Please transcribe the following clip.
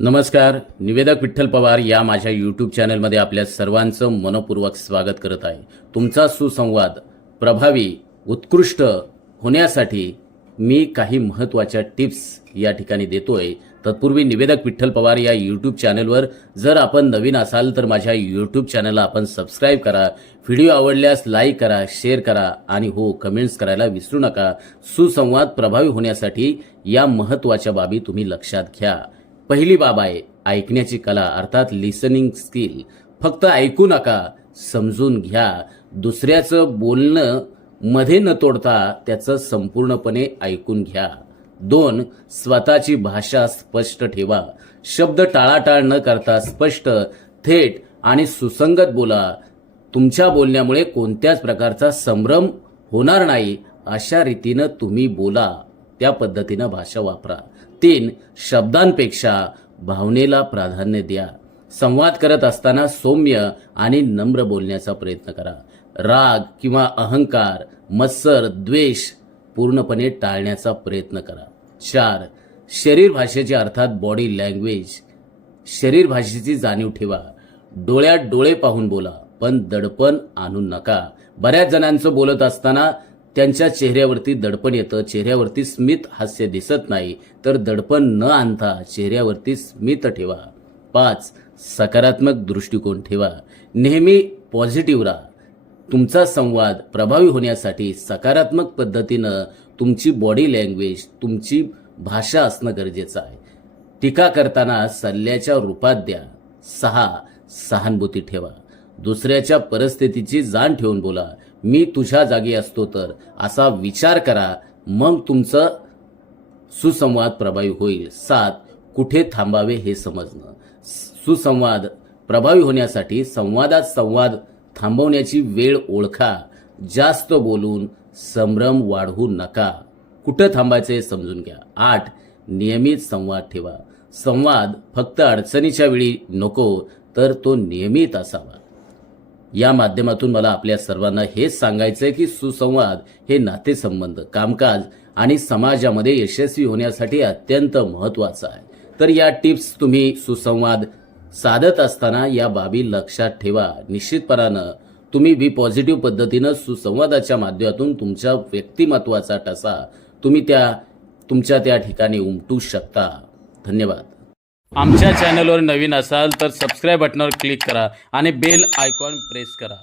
नमस्कार. निवेदक विठ्ठल पवार या माझ्या यूट्यूब चॅनलमध्ये आपल्या सर्वांचं मनपूर्वक स्वागत करत आहे. तुमचा सुसंवाद प्रभावी उत्कृष्ट होण्यासाठी मी काही महत्त्वाच्या टिप्स या ठिकाणी देतोय. तत्पूर्वी निवेदक विठ्ठल पवार या यूट्यूब चॅनलवर जर आपण नवीन असाल तर माझ्या यूट्यूब चॅनलला आपण सबस्क्राईब करा. व्हिडिओ आवडल्यास लाईक करा, शेअर करा आणि हो कमेंट्स करायला विसरू नका. सुसंवाद प्रभावी होण्यासाठी या महत्त्वाच्या बाबी तुम्ही लक्षात घ्या. पहिली बाब आहे ऐकण्याची कला अर्थात लिसनिंग स्किल. फक्त ऐकू नका, समजून घ्या. दुसऱ्याचं बोलणं मध्ये न तोडता त्याचं संपूर्णपणे ऐकून घ्या. 2. स्वतःची भाषा स्पष्ट ठेवा. शब्द टाळाटाळ न करता स्पष्ट, थेट आणि सुसंगत बोला. तुमच्या बोलण्यामुळे कोणत्याच प्रकारचा संभ्रम होणार नाही अशा रीतीनं तुम्ही बोला. त्या पद्धतीनं भाषा वापरा. 3. शब्दांपेक्षा भावनेला प्राधान्य द्या. संवाद करत असताना सौम्य आणि नम्र बोलण्याचा प्रयत्न करा. राग किंवा अहंकार, मत्सर, द्वेष पूर्णपणे टाळण्याचा प्रयत्न करा. 4. शरीर भाषेची अर्थात बॉडी लँग्वेज. शरीर भाषेची जाणीव ठेवा. डोळ्यात डोळे पाहून बोला, पण दडपण आणू नका. बऱ्याच जणांचं बोलत असताना त्यांच्या चेहऱ्यावरती दडपण येतं, चेहऱ्यावरती स्मित हास्य दिसत नाही. तर दडपण न आणता चेहऱ्यावरती स्मित ठेवा. 5. सकारात्मक दृष्टिकोन ठेवा. नेहमी पॉझिटिव्ह राहा. तुमचा संवाद प्रभावी होण्यासाठी सकारात्मक पद्धतीनं तुमची बॉडी लँग्वेज, तुमची भाषा असणं गरजेचं आहे. टीका करताना सल्ल्याच्या रूपात द्या. 6. सहानुभूती ठेवा. दुसऱ्याच्या परिस्थितीची जाण ठेवून बोला. मी तुझ्या जागी असतो तर असा विचार करा, मग तुमचं सुसंवाद प्रभावी होईल. 7. कुठे थांबावे हे समजणं. सुसंवाद प्रभावी होण्यासाठी संवादात संवाद थांबवण्याची वेळ ओळखा. जास्त बोलून संभ्रम वाढवू नका. कुठं थांबायचं हे समजून घ्या. 8. नियमित संवाद ठेवा. संवाद फक्त अडचणीच्या वेळी नको, तर तो नियमित असावा. या माध्यमातून मला आपल्या सर्वांना हेच सांगायचंय की सुसंवाद हे नातेसंबंध, कामकाज आणि समाजामध्ये यशस्वी होण्यासाठी अत्यंत महत्त्वाचं आहे. तर या टिप्स तुम्ही सुसंवाद साधत असताना या बाबी लक्षात ठेवा. निश्चितपणानं तुम्ही पॉझिटिव्ह पद्धतीनं सुसंवादाच्या माध्यमातून तुमच्या व्यक्तिमत्वाचा ठसा तुम्ही तुमच्या त्या ठिकाणी उमटू शकता. धन्यवाद. आमच्या चॅनलवर नवीन असाल तर सबस्क्राईब बटनावर क्लिक करा आणि बेल आयकॉन प्रेस करा.